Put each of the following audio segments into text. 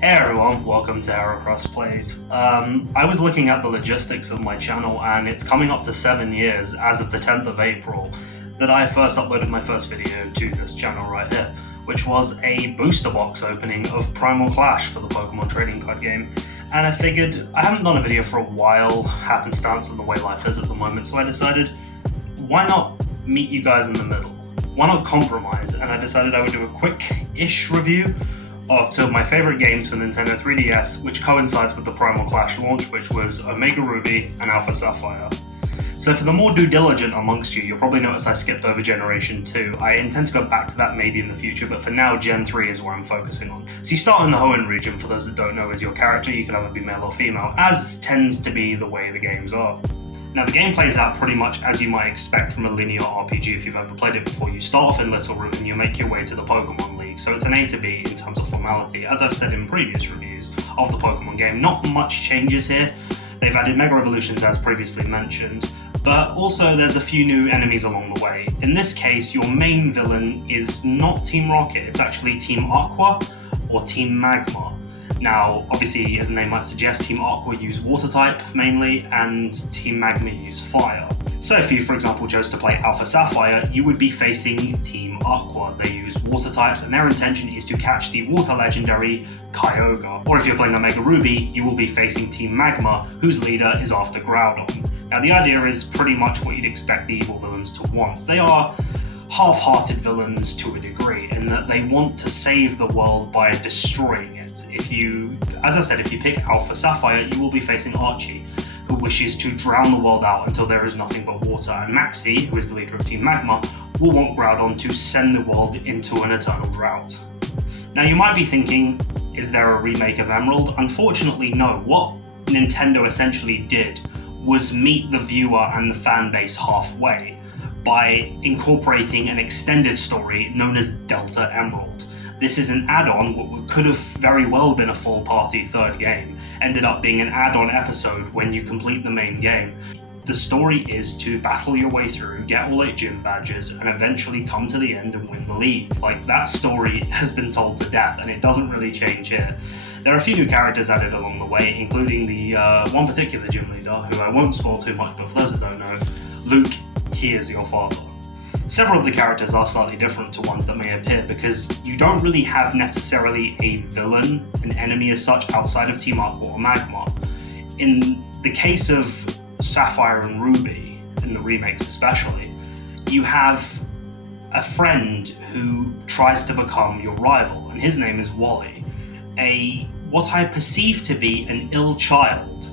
Hey everyone, welcome to Herocross Plays. I was looking at the logistics of my channel and it's coming up to 7 years as of the 10th of April that I first uploaded my first video to this channel right here, which was a booster box opening of Primal Clash for the Pokémon trading card game. And I figured I haven't done a video for a while, happenstance of the way life is at the moment, so I decided why not meet you guys in the middle? Why not compromise? And I decided I would do a quick-ish review of two of my favourite games for Nintendo 3DS, which coincides with the Primal Clash launch, which was Omega Ruby and Alpha Sapphire. So for the more due diligent amongst you, you'll probably notice I skipped over Generation 2. I intend to go back to that maybe in the future, but for now Gen 3 is where I'm focusing on. So you start in the Hoenn region, for those that don't know, as your character. You can either be male or female, as tends to be the way the games are. Now the game plays out pretty much as you might expect from a linear RPG if you've ever played it before. You start off in Little Room and you make your way to the Pokémon League, so it's an A to B in terms of formality. As I've said in previous reviews of the Pokémon game, not much changes here. They've added Mega Evolutions as previously mentioned, but also there's a few new enemies along the way. In this case, your main villain is not Team Rocket, it's actually Team Aqua or Team Magma. Now, obviously, as the name might suggest, Team Aqua use Water type mainly, and Team Magma use Fire. So if you, for example, chose to play Alpha Sapphire, you would be facing Team Aqua. They use Water types, and their intention is to catch the Water legendary Kyogre. Or if you're playing Omega Ruby, you will be facing Team Magma, whose leader is after Groudon. Now, the idea is pretty much what you'd expect the evil villains to want. They are half-hearted villains to a degree, in that they want to save the world by destroying it. As I said, if you pick Alpha Sapphire, you will be facing Archie, who wishes to drown the world out until there is nothing but water, and Maxie, who is the leader of Team Magma, will want Groudon to send the world into an eternal drought. Now you might be thinking, is there a remake of Emerald? Unfortunately, no. What Nintendo essentially did was meet the viewer and the fan base halfway by incorporating an extended story known as Delta Emerald. This is an add-on, what could have very well been a full-party third game, ended up being an add-on episode when you complete the main game. The story is to battle your way through, get all 8 gym badges, and eventually come to the end and win the league. Like, that story has been told to death, and it doesn't really change here. There are a few new characters added along the way, including the one particular gym leader, who I won't spoil too much, but for those that don't know, Luke, he is your father. Several of the characters are slightly different to ones that may appear because you don't really have necessarily a villain, an enemy as such, outside of Team Aqua or Magma. In the case of Sapphire and Ruby, in the remakes especially, you have a friend who tries to become your rival, and his name is Wally, what I perceive to be an ill child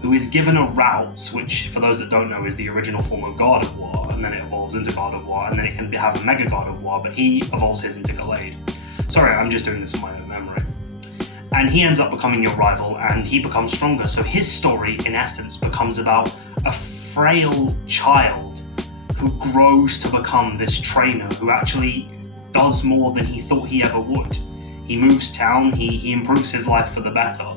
who is given a route, which, for those that don't know, is the original form of God of War, and then it evolves into God of War, and then it can have a Mega God of War, but he evolves his into Gallade. Sorry, I'm just doing this in my own memory. And he ends up becoming your rival, and he becomes stronger, so his story, in essence, becomes about a frail child who grows to become this trainer, who actually does more than he thought he ever would. He moves town, he improves his life for the better.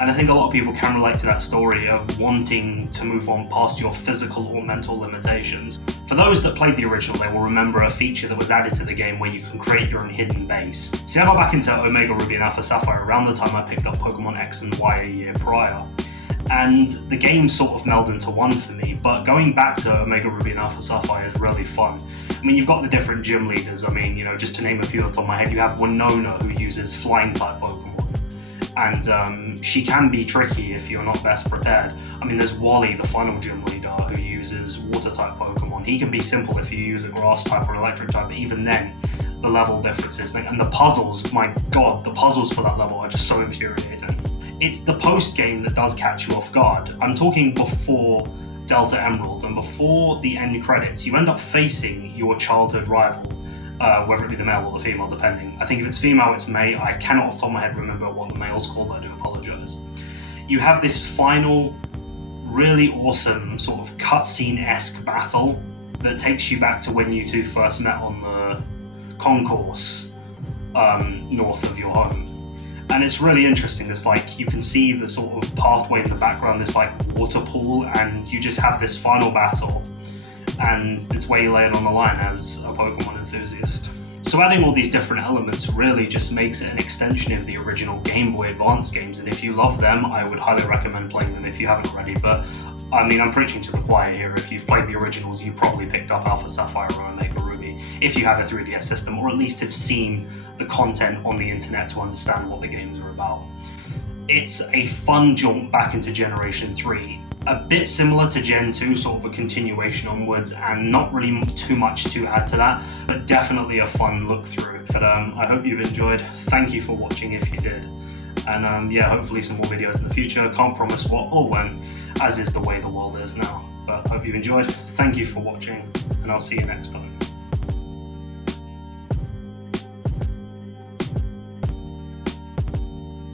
And I think a lot of people can relate to that story of wanting to move on past your physical or mental limitations. For those that played the original, they will remember a feature that was added to the game where you can create your own hidden base. See, I got back into Omega Ruby and Alpha Sapphire around the time I picked up Pokemon X and Y a year prior. And the game sort of melded into one for me, but going back to Omega Ruby and Alpha Sapphire is really fun. I mean, you've got the different gym leaders. I mean, just to name a few off the top of my head, you have Winona, who uses flying type Pokemon. And she can be tricky if you're not best prepared. I mean, there's Wally, the final gym leader, who uses water type Pokemon. He can be simple if you use a grass type or electric type, but even then, the level differences. And the puzzles, my god, the puzzles for that level are just so infuriating. It's the post game that does catch you off guard. I'm talking before Delta Emerald, and before the end credits, you end up facing your childhood rival. Whether it be the male or the female, depending. I think if it's female, it's May. I cannot off the top of my head remember what the male's called, I do apologise. You have this final, really awesome sort of cutscene-esque battle that takes you back to when you two first met on the concourse north of your home. And it's really interesting. It's like you can see the sort of pathway in the background, this like water pool, and you just have this final battle. And it's where you lay it on the line as a Pokemon enthusiast. So adding all these different elements really just makes it an extension of the original Game Boy Advance games, and if you love them, I would highly recommend playing them if you haven't already. But I mean, I'm preaching to the choir here. If you've played the originals, you probably picked up Alpha Sapphire or Omega Ruby, if you have a 3DS system, or at least have seen the content on the internet to understand what the games are about. It's a fun jump back into Generation 3, a bit similar to Gen 2, sort of a continuation onwards, and not really too much to add to that, but definitely a fun look through. But I hope you've enjoyed. Thank you for watching if you did. And yeah, hopefully some more videos in the future. Can't promise what or when, as is the way the world is now. But hope you've enjoyed. Thank you for watching, and I'll see you next time.